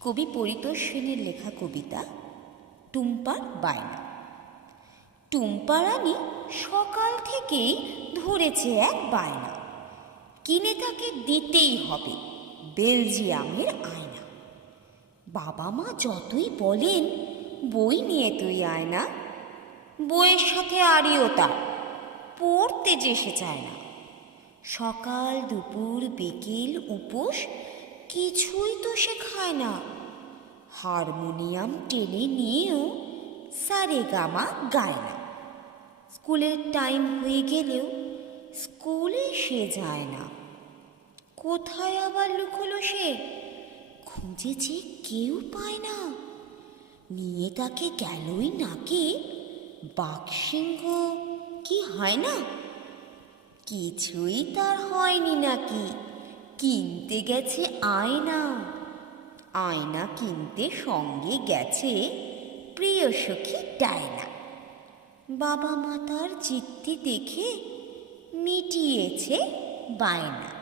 কবি পরিতোষ সেনের লেখা কবিতা টুম্পার বায়না। টুম্পা রানী সকাল থেকেই ধরেছে এক বায়না, কিনে তাকে দিতেই হবে বেলজিয়ামের আয়না। বাবা মা যতই বলেন বই নিয়ে তুই আয় না, বইয়ের সাথে আড়িও তার পড়তে যে সে চায় না। সকাল দুপুর বিকেল উপোস কিছুই তো সে খায় না। হারমোনিয়াম টেনে নিয়েও সারেগামা গায় না। স্কুলের টাইম হয়ে গেলেও স্কুলে সে যায় না। কোথায় আবার লুকোলো সে, খুঁজেছে কেউ পায় না। নিয়ে তাকে গেলই নাকি বাঘসিংহ, কি হয় না? কিছুই তার হয়নি নাকি, কিনতে গেছে আয়না। আয়না কিনতে সঙ্গে গেছে প্রিয় সখী ডায়না। বাবা মা তার জিদ্দি দেখে মিটিয়েছে বায়না।